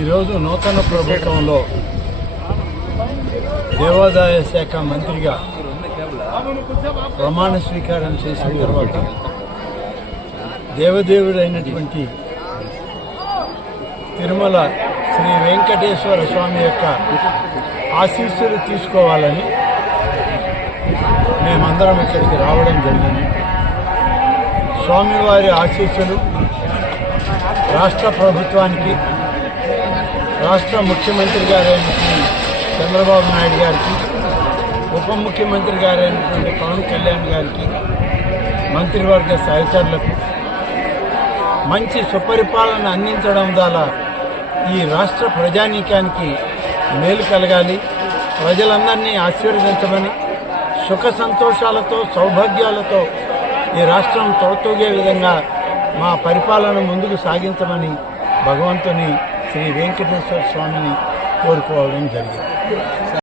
ఈరోజు నూతన ప్రభుత్వంలో దేవాదాయ శాఖ మంత్రిగా ప్రమాణ స్వీకారం చేసిన తర్వాత దేవదేవుడైనటువంటి తిరుమల శ్రీ వెంకటేశ్వర స్వామి యొక్క ఆశీస్సులు తీసుకోవాలని మేమందరం ఇక్కడికి రావడం జరిగింది. స్వామివారి ఆశీస్సులు రాష్ట్ర ప్రభుత్వానికి, రాష్ట్ర ముఖ్యమంత్రి గారైన శ్రీ చంద్రబాబు నాయుడు గారికి, ఉప ముఖ్యమంత్రి గారైనటువంటి పవన్ కళ్యాణ్ గారికి, మంత్రివర్గ సహచరులకు మంచి సుపరిపాలన అందించడం ద్వారా ఈ రాష్ట్ర ప్రజానీకానికి మేలు కలగాలి, ప్రజలందరినీ ఆశీర్వదించమని, సుఖ సంతోషాలతో సౌభాగ్యాలతో ఈ రాష్ట్రం తోతూగే విధంగా మా పరిపాలన ముందుకు సాగించమని భగవంతుని శ్రీ వెంకటేశ్వర స్వామిని కోరుకోవడం జరిగింది.